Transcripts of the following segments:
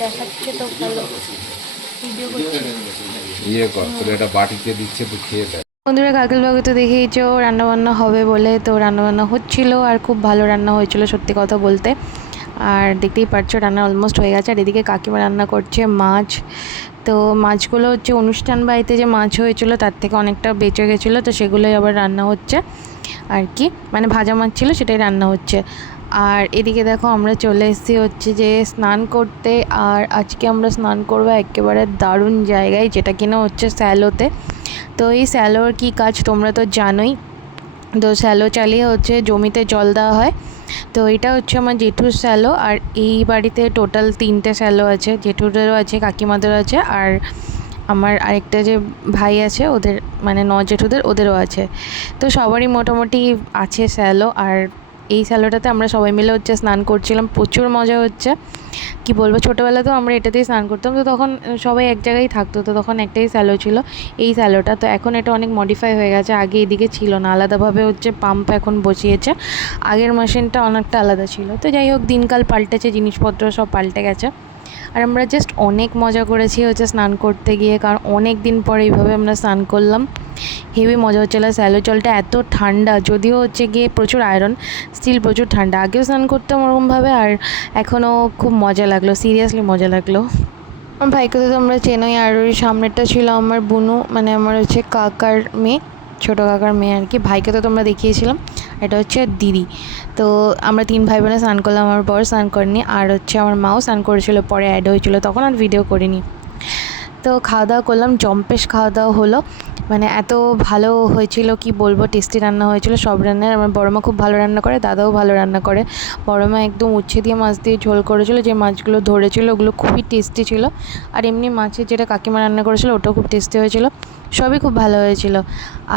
দেখাচ্ছে তো ভালো ভিডিও করছে। এটা বাটিতে দিচ্ছে, তো খেয়ে দেয়। বন্ধুরা কালকের ব্লগে তো দেখেইছো রান্নাবান্না হবে বলে, তো রান্নাবান্না হচ্ছিল আর খুব ভালো রান্না হয়েছিল সত্যি কথা বলতে। আর দেখতেই পাচ্ছো রান্না অলমোস্ট হয়ে গেছে। আর এদিকে কাকিমা রান্না করছে মাছ। তো মাছগুলো হচ্ছে অনুষ্ঠান বাড়িতে যে মাছ হয়েছিল তার থেকে অনেকটা বেঁচে গেছিলো, তো সেগুলোই আবার রান্না হচ্ছে আর কি, মানে ভাজা মাছ ছিল সেটাই রান্না হচ্ছে। আর এদিকে দেখো আমরা চলে এসেছি হচ্ছে যে স্নান করতে। আর আজকে আমরা স্নান করবো একেবারে দারুণ জায়গায়, যেটা কিনা হচ্ছে স্যালোতে। তো এই স্যালোর কী কাজ তোমরা তো জানোই। তো স্যালো চালিয়ে হচ্ছে জমিতে জল দেওয়া হয়। তো এটা হচ্ছে আমার জেঠুর স্যালো। আর এই বাড়িতে টোটাল 3টে স্যালো আছে, জেঠুদেরও আছে, কাকিমাদেরও আছে, আর আমার আরেকটা যে ভাই আছে ওদের, মানে জেঠুদের ওদেরও আছে। তো সবারই মোটামুটি আছে স্যালো। আর এই স্যালোটাতে আমরা সবাই মিলে হচ্ছে স্নান করছিলাম, প্রচুর মজা হচ্ছে। কি বলবো, ছোটোবেলাতেও আমরা এটাতেই স্নান করতাম, তো তখন সবাই এক জায়গায় থাকতো, তো তখন একটাই স্যালো ছিল এই স্যালোটা। তো এখন এটা অনেক মডিফাই হয়ে গেছে, আগে এদিকে ছিল না, আলাদাভাবে হচ্ছে পাম্প এখন বসিয়েছে। আগের মেশিনটা অনেকটা আলাদা ছিল। তো যাই হোক, দিনকাল পাল্টেছে, জিনিসপত্র সব পাল্টে গেছে। আর আমরা জাস্ট অনেক মজা করেছি হচ্ছে স্নান করতে গিয়ে, কারণ অনেক দিন পরে এইভাবে আমরা স্নান করলাম, হেভি মজা হচ্ছিলো। স্যালো জলটা এত ঠান্ডা, যদিও হচ্ছে গিয়ে প্রচুর আয়রন, স্টিল প্রচুর ঠান্ডা। আগেও স্নান করতাম ওরকমভাবে, আর এখনও খুব মজা লাগলো, সিরিয়াসলি মজা লাগলো। আমার ভাইকে তো তোমরা চেনোই। আর ওই সামনেরটা ছিল আমার বুনু, মানে আমার হচ্ছে কাকার মেয়ে, ছোটো কাকার মেয়ে আর কি। ভাইকে তো তোমরা দেখিয়েছিলাম, এটা হচ্ছে দিদি। তো আমরা 3 ভাই বোনে স্নান করলাম, আমার বর স্নান করেনি, আর হচ্ছে আমার মাও স্নান করেছিল, পরে অ্যাড হয়েছিল, তখন আর ভিডিও করিনি। তো খাওয়া দাওয়া করলাম, জম্পেশ খাওয়া দাওয়া হলো, মানে এত ভালো হয়েছিল কি বলবো, টেস্টি রান্না হয়েছিল সব রান্নার। আমার বড়মা খুব ভালো রান্না করে, দাদাও ভালো রান্না করে। বড়মা একদম উচ্ছে দিয়ে মাছ দিয়ে ঝোল করেছিল, যে মাছগুলো ধরেছিল ওগুলো খুবই টেস্টি ছিল। আর এমনি মাছের যেটা কাকিমা রান্না করেছিল ওটাও খুব টেস্টি হয়েছিল, সবই খুব ভালো হয়েছিল।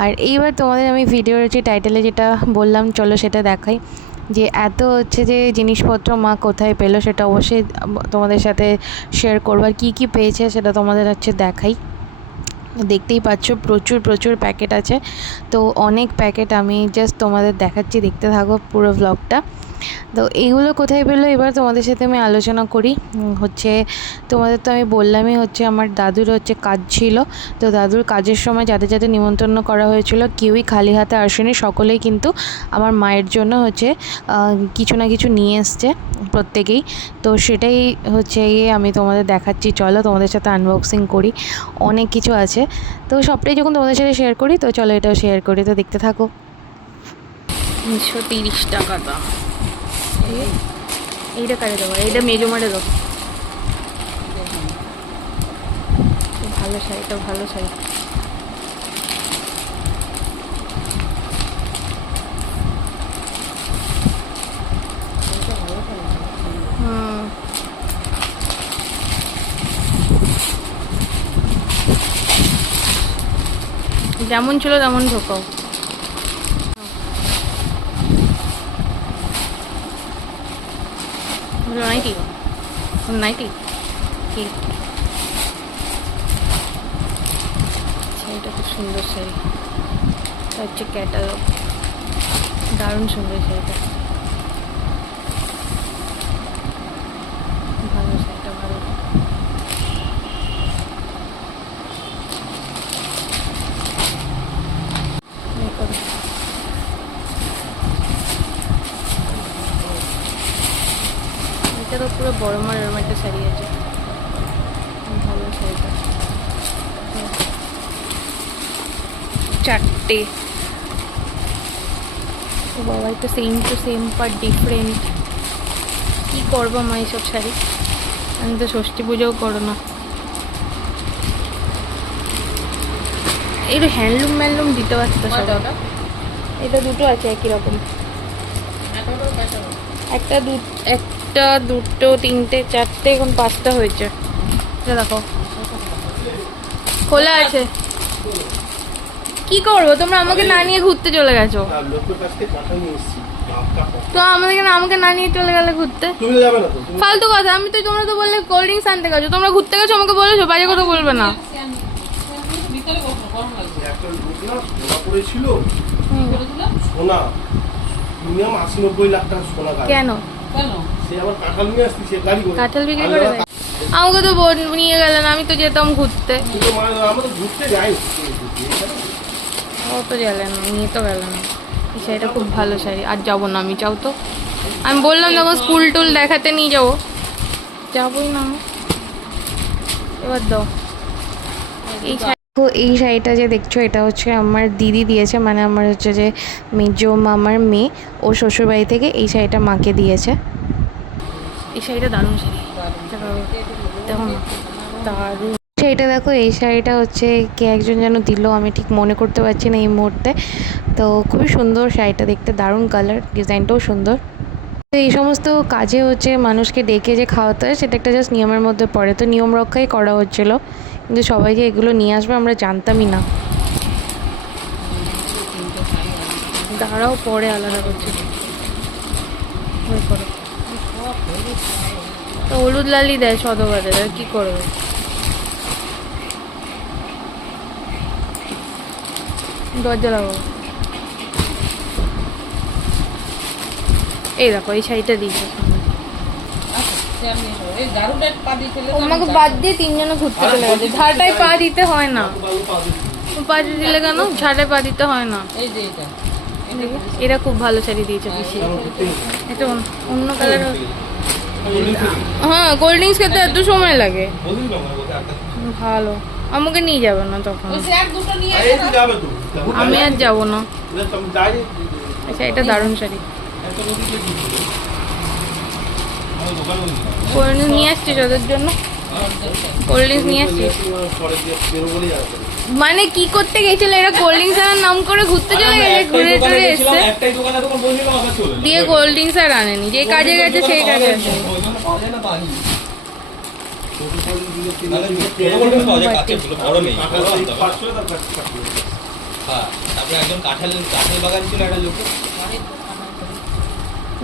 আর এইবার তোমাদের আমি ভিডিওর যে টাইটেলে যেটা বললাম চলো সেটা দেখাই, যে এত হচ্ছে যে জিনিসপত্র মা কোথায় পেলো, সেটা অবশ্যই তোমাদের সাথে শেয়ার করবো। আর কী কী পেয়েছে সেটা তোমাদের হচ্ছে দেখাই। দেখতেই পাচ্ছ প্রচুর প্রচুর প্যাকেট আছে, তো অনেক প্যাকেট। আমি জাস্ট তোমাদের দেখাচ্ছি, দেখতে থাকো পুরো ব্লগটা। তো এইগুলো কোথায় পেলো এবার তোমাদের সাথে আমি আলোচনা করি। হচ্ছে তোমাদের তো আমি বললামই হচ্ছে আমার দাদুর হচ্ছে কাজ ছিল। তো দাদুর কাজের সময় যাদের যাদের নিমন্ত্রণ করা হয়েছিল কেউই খালি হাতে আসেনি, সকলেই কিন্তু আমার মায়ের জন্য হচ্ছে কিছু না কিছু নিয়ে এসছে প্রত্যেকেই। তো সেটাই হচ্ছে গিয়ে আমি তোমাদের দেখাচ্ছি, চলো তোমাদের সাথে আনবক্সিং করি। অনেক কিছু আছে, তো সবটাই যখন তোমাদের সাথে শেয়ার করি, তো চলো এটাও শেয়ার করি, তো দেখতে থাকো। 330 টাকা দাম। এইটা কাটে দেবো, এইটা মেজো মারে দেবো। ভালো শাড়ি, এটা ভালো শাড়ি। যেমন ছিল তেমন ঢোকাও। নাইটি নাইটি কি, শাড়িটা খুব সুন্দর শাড়ি, এটা হচ্ছে ক্যাটালগ, দারুণ সুন্দর শাড়িটা, ভালো শাড়িটা ভালো। এটা তো পুরো বড় মার এরকম একটা শাড়ি আছে, ভালো শাড়িটা। 4টে। ও বাবা, এটা same to same but different. কী করবো মা এইসব শাড়ি, আমি তো ষষ্ঠী পুজোও করো না। একটু হ্যান্ডলুম ম্যান্ডলুম দিতে পারতো সব। এটা দুটো আছে একই রকম, একটা দুটো 3টে 4টে, এখন 5টা হয়েছে। দেখো খোলা আছে। কি করবো, তোমরা আমাকে না নিয়ে ঘুরতে চলে গেছো, তো আমাকে না নিয়ে চলে গেলে ঘুরতে, ফালতু কথা। আমি তো, তোমরা তো বললে কোল্ড ড্রিঙ্কস আনতে গেছো, তোমরা ঘুরতে গেছো আমাকে বলেছো, বাইরে কথা বলবে না। কেন কাঁঠাল বিক্রি করে দেয়? আমাকে তো নিয়ে গেলেন, আমি তো যেতাম ঘুরতে। ও তো গেলেন, নিয়ে তো গেলেন। এই শাড়িটা খুব ভালো শাড়ি, আর যাবো না আমি, যাও তো। আমি বললাম যখন স্কুল টুল দেখাতে নিয়ে যাবো, যাবোই না আমি। এবার দাও এই শাড়ি। তো এই শাড়িটা যে দেখছো, এটা হচ্ছে আমার দিদি দিয়েছে, মানে আমার হচ্ছে যে মেজো মামার মেয়ে, ও শ্বশুরবাড়ি থেকে এই শাড়িটা মাকে দিয়েছে। এই শাড়িটা দারুণ শাড়ি, দেখো না, দারুণ শাড়িটা। দেখো এই শাড়িটা হচ্ছে কে একজন যেন দিল, আমি ঠিক মনে করতে পারছি না এই মুহূর্তে। তো খুবই সুন্দর শাড়িটা দেখতে, দারুণ কালার, ডিজাইনটাও সুন্দর। তো এই সমস্ত কাজে হচ্ছে মানুষকে ডেকে যে খাওয়াতে হয়, সেটা একটা জাস্ট নিয়মের মধ্যে পড়ে, তো নিয়ম রক্ষাই করা হচ্ছিলো, কিন্তু সবাইকে এগুলো নিয়ে আসবে আমরা জানতামই না। দাঁড়াও, পরে আলাদা করছে। তো হলুদ লালই দেয় শতবাদে, কি করবে? দরজা লাগাবো। এই দেখো এই শাড়িটা দিয়েছে, আমাকে বাদ দিয়ে তিনজনে ঘুরতে চলে গেছে। ঝাড়টায় পা দিতে হয় না, পা দিলে কেন? ঝাড়ায় পা দিতে হয় না। এটা খুব ভালো শাড়ি দিয়েছে পিসি, এটা অন্য কালার। হ্যাঁ, কোল্ড ড্রিঙ্কস খেতে এত সময় লাগে, ভালো। আমাকে নিয়ে যাবে না তখন, আমি আর যাবো না। আচ্ছা, এটা দারুণ শাড়ি। কোল্ড ড্রিঙ্কস নিয়ে আসছিস ওদের জন্য? কোল্ড ড্রিঙ্কস নিয়ে আসছিস মানে কি করতে গেছিল? এরা কোল্ড ড্রিঙ্কস আনার নাম করে ঘুরতে চলে গেছে, ঘুরে টুরে এসছে, দিয়ে কোল্ড ড্রিঙ্কস আর আনেনি। যে কাজে গেছে সেই কাজে আছে।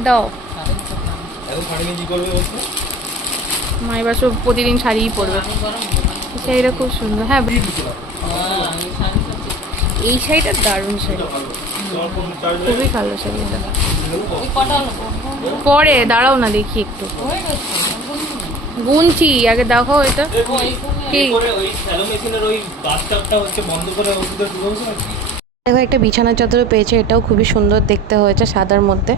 দাও মা, এবার সব প্রতিদিন শাড়িই পরবে। শাড়িটা খুব সুন্দর। হ্যাঁ, এই শাড়িটা দারুণ শাড়ি, খুবই ভালো শাড়ি। এটা পরে দাঁড়াও না, দেখি একটু গুনছি আগে, দেখো এটা কি। দেখো একটা বিছানার চাদরও পেয়েছে, এটাও খুবই সুন্দর দেখতে হয়েছে, সাদার মধ্যে।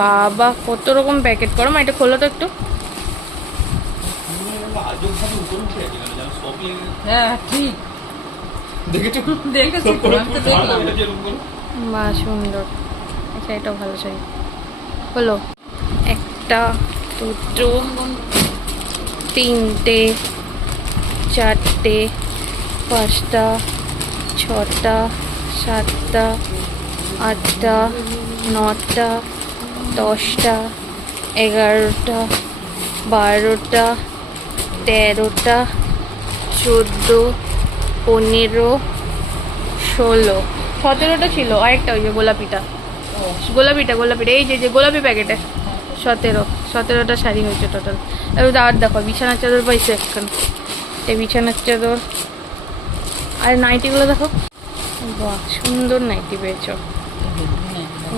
বাবা কত রকম প্যাকেট করো, মা এটা খোলো তো একটু। বাহ সুন্দর, আচ্ছা এটাও ভালো শাড়ি। হলো একটা, দুটো, তিনটে, চারটে, পাঁচটা, ছটা, সাতটা, আটটা, নটা, 10টা, 11টা, 12টা, 13টা, 14, 15, 16, 17টা ছিল। আরেকটা ওই যে গোলাপিটা, গোলাপিটা এই যে গোলাপি প্যাকেটে 17টা শাড়ি হয়েছে টোটাল। এবার আর দেখো বিছানার চাদর পাইছে একখান, এই বিছানার চাদর। আর নাইটিগুলো দেখো, বাহ সুন্দর নাইটি পেয়েছো।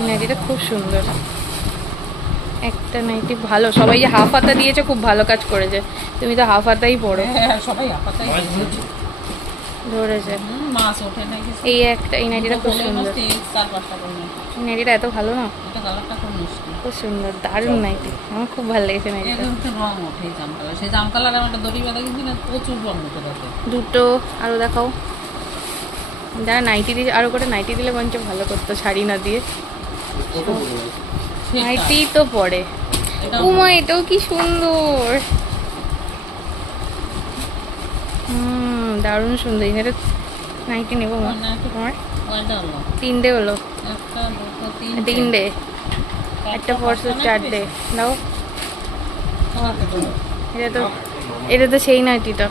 নাইটিটা খুব সুন্দর, একটা নাইটি ভালো। সবাই যে হাফ হাতা দিয়েছে খুব ভালো কাজ করেছে, তুমি তো হাফ হাতাই পড়ো। সবাই হাফাতাই ধরেছে মাছ ওঠে নাকি। এই একটা, এই নাইটিটা খুব সুন্দর, এই নাইটিটা এত ভালো না, এটা কালারটা খুব মিষ্টি, খুব সুন্দর, দারুণ নাইটি, আমার খুব ভালো লেগেছে নাইটিটা। রং ওঠে জাম কালার, সেই জাম কালার আমার একটা দড়ি বাঁধা কিন্তু না, প্রচুর রং উঠে থাকে। দুটো আরও দেখাও, যারা নাইটি দিয়ে আরও করে নাইটি দিলে মঞ্চ ভালো করতো, শাড়ি না দিয়ে। নাইটি তো পরে উমা, এটাও কি সুন্দর, দারুণ সুন্দর। এখানে নাইটি নেবো মা, তোমার তিনটে হলো, তিনটে, একটা পরশু 4টে দাও। এটা তো সেই নাইটিটা,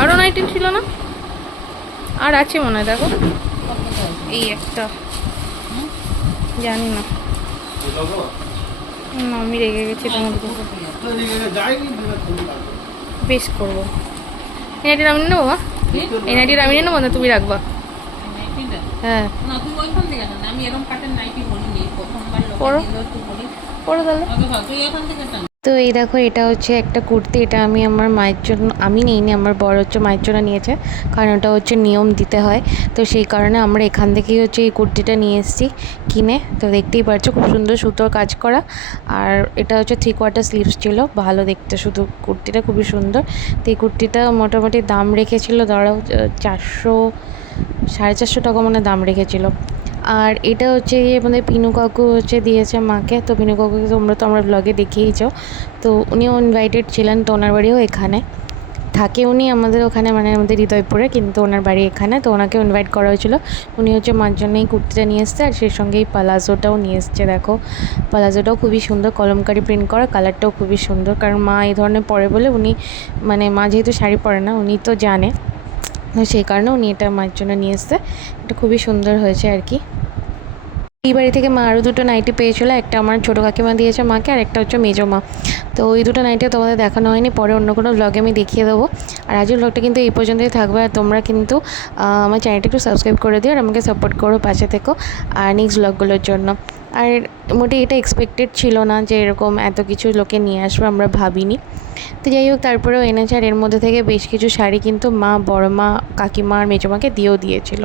আরও নাইটি ছিল না, আর আছে মনে হয়, দেখো এই একটা, জানি না, আমি রেগে গেছি তোমার উপর, বেশ করবো। এই নাইটিটা আমি নেবো মা, এই নাইটিটা আমি নেবো না, তুমি রাখবা। হ্যাঁ না তুই ওইখান থেকে টান, আমি এরকম কাটের নাইটি বলিনি, প্রথমবার পরো। লোকে দিল একটু বলি, পরে তাহলে তবে ভাব তুই এখান থেকে টান। তো এই দেখো এটা হচ্ছে একটা কুর্তি, এটা আমি আমার মায়ের জন্য, আমি নিইনি, আমার বড় হচ্ছে মায়ের জন্য নিয়েছে, কারণ ওটা হচ্ছে নিয়ম দিতে হয়। তো সেই কারণে আমরা এখান থেকেই হচ্ছে এই কুর্তিটা নিয়ে এসেছি কিনে। তো দেখতেই পাচ্ছ খুব সুন্দর সুতোর কাজ করা, আর এটা হচ্ছে 3/4 স্লিভস ছিল, ভালো দেখতে, শুধু কুর্তিটা খুবই সুন্দর। তো এই কুর্তিটা মোটামুটি দাম রেখেছিল ধরো 400 450 টাকা মনে দাম রেখেছিল। আর এটা হচ্ছে গিয়ে আমাদের পিনু কাকু হচ্ছে দিয়েছে মাকে। তো পিনু কাকুকে তোমরা তো আমরা ব্লগে দেখিয়েইছো, তো উনিও ইনভাইটেড ছিলেন, তো ওনার বাড়িও এখানে থাকে, উনি আমাদের ওখানে মানে আমাদের হৃদয়পুরে, কিন্তু ওনার বাড়ি এখানে, তো ওনাকে ইনভাইট করা হয়েছিল। উনি হচ্ছে মার জন্য এই কুর্তিটা নিয়ে এসছে, আর সেই সঙ্গে এই পালাজোটাও নিয়ে এসছে। দেখো পালাজোটাও খুবই সুন্দর, কলমকারি প্রিন্ট করা, কালারটাও খুবই সুন্দর, কারণ মা এই ধরনের পরে বলে উনি, মানে মা যেহেতু শাড়ি পরে না উনি তো জানে, সেই কারণে উনি এটা মার জন্য নিয়ে এসছে। এটা খুবই সুন্দর হয়েছে আর কি। এই বাড়ি থেকে মা আরও দুটো নাইটি পেয়েছিল, একটা আমার ছোটো কাকিমা দিয়েছে মাকে, আর একটা হচ্ছে মেজো মা। তো ওই দুটো নাইটিও তোমাদের দেখানো হয়নি, পরে অন্য কোনো ব্লগে আমি দেখিয়ে দেবো। আর আজকের ব্লগটা কিন্তু এই পর্যন্তই থাকবে, আর তোমরা কিন্তু আমার চ্যানেলটা একটু সাবস্ক্রাইব করে দিও, আর আমাকে সাপোর্ট করো, পাশে থেকো আর নেক্সট ব্লগগুলোর জন্য। আর মোটে এটা এক্সপেক্টেড ছিল না যে এরকম এত কিছু লোকে নিয়ে আসবে, আমরা ভাবিনি। তো যাই হোক তারপরেও এনেছে, আর এর মধ্যে থেকে বেশ কিছু শাড়ি কিন্তু মা, বড় মা, কাকিমা আর মেজো মাকে দিয়েও দিয়েছিল।